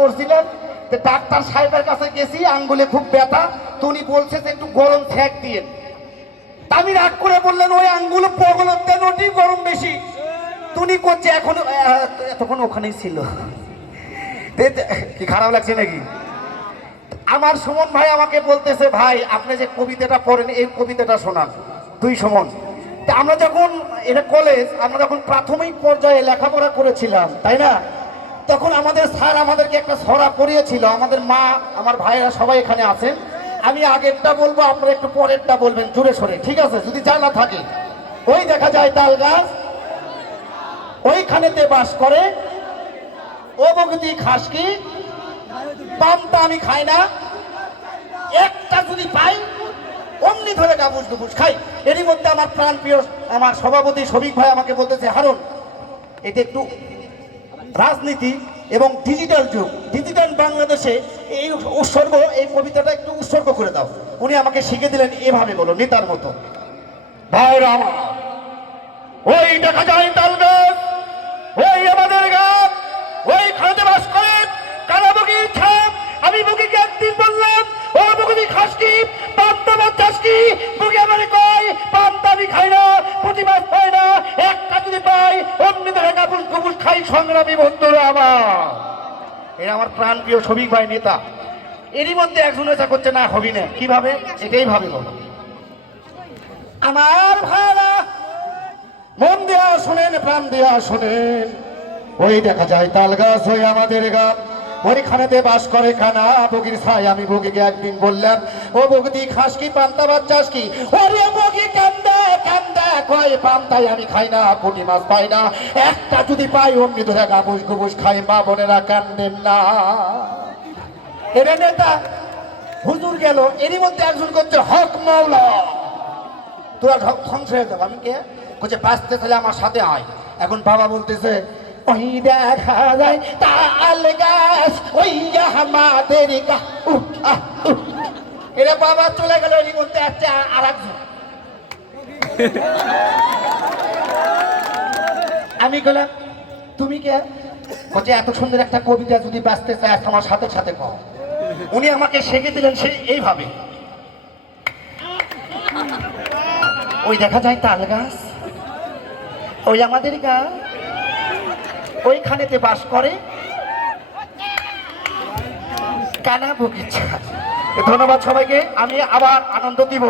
করছিলেন ডাক্তার সাহেবের কাছে গেছি, আঙ্গুলে খুব ব্যথা, তো বলছে যে একটু গরম ফ্যাক দিয়ে আমি রাগ করে বললেন, ওই আঙ্গুল পগলের দেন ওটি গরম বেশি। তুমি করছে, এখন তখন ওখানেই ছিল। কি খারাপ লাগছে নাকি? আমার সুমন ভাই আমাকে বলতেছে, ভাই, আপনি যে কবিতাটা পড়েন, এই কবিতাটা শোনান। তুই সুমন। আমরা যখন, এটা কলেজ আমরা যখন প্রাথমিক পর্যায়ে লেখাপড়া করেছিলাম, তাই না? তখন আমাদের স্যার আমাদেরকে একটা ছড়া পড়িয়েছিল আমাদের মা, আমার ভাইয়েরা সবাই এখানে আছেন। আমি আগেরটা বলব, আপনারা একটু পরেরটা বলবেন জোরে সরে, ঠিক আছে? যদি জানা থাকে। ওই দেখা যায় তাল গাছ, ওইখানেতে বাস করে। ও বগতি খাস কি? পামটা আমি খাই না। একটা যদি পাই, অমনি ধরে গাবুস ডুবুস খাই। এরই মধ্যে আমার প্রাণ প্রিয় আমার সভাপতি শফিক ভাই আমাকে বলতেছে, হারুন এটা একটু রাজনীতি এবং ডিজিটাল যুগ। ডিজিটাল বাংলাদেশে এই উৎসর্গ, এই কবিতাটা একটু উৎসর্গ করে দাও। উনি আমাকে শিখে দিলেন এভাবে বলো, নেতার মতো। ভাইরা আমার, ওই দেখা যায় তাল ওই আমাদের গাছ, ওই খাতে বাস করে কালা বগির ছাপ। আমি বগিকে একদিন বললাম, ও বগি খাস কি? পান্তা ভাত চাস কি? বগি আমার কয়, পান্তা আমি খাই না প্রতিবাদ পাই না একটা যদি পাই সংগ্রামী বন্ধুরা আমার। এরা আমার প্রাণ প্রিয় শ্রমিক ভাই নেতা। এরই মধ্যে একজন এটা করছে না হবি না কীভাবে? এটাই ভাবে আমার ভাইরা, মন দেয়া শোনেন, প্রাণ দেয়া শোনেন। ওই দেখা যায় তাল গাছ ওই আমাদের গাছ ওইখানেতে বাস করে কানা, বগির ছাই। আমি বগিকে একদিন বললাম, ও বগদি, খাস কি, পান্তা ভাত কি? ওরে বগি কয় পান্তাই আমি খাই না মাছ পাই না। একটা যদি পাই, অমনি ধরে গাবুস গুবুস খাই, মা বোনেরা কান্দেন না। এরে নেতা, হুজুর গেল, এরই মধ্যে একজন করছে, হক মাওলা। ধ্বংস হয়ে যাব। আমি কে? বলছে বাঁচতে তাহলে আমার সাথে আয়। এখন বাবা বলতেছে, ওই দেখা যায়, তাল গাছ, ওই আমাদের। এরে বাবা চলে গেল, এরই মধ্যে আসছে আর একজন আমি গেলাম, তুমি কে? বলছে, এত সুন্দর একটা কবিতা যদি বাঁচতে চায় আমার সাথে সাথে কও। উনি আমাকে শিখে দিলেন সেই এইভাবে। ওই দেখা যায় তাল গাছ, ওই আমাদের গা, ওইখানেতে বাস করে কানা বগিচা। ধন্যবাদ সবাইকে, আমি আবার আনন্দ দিব।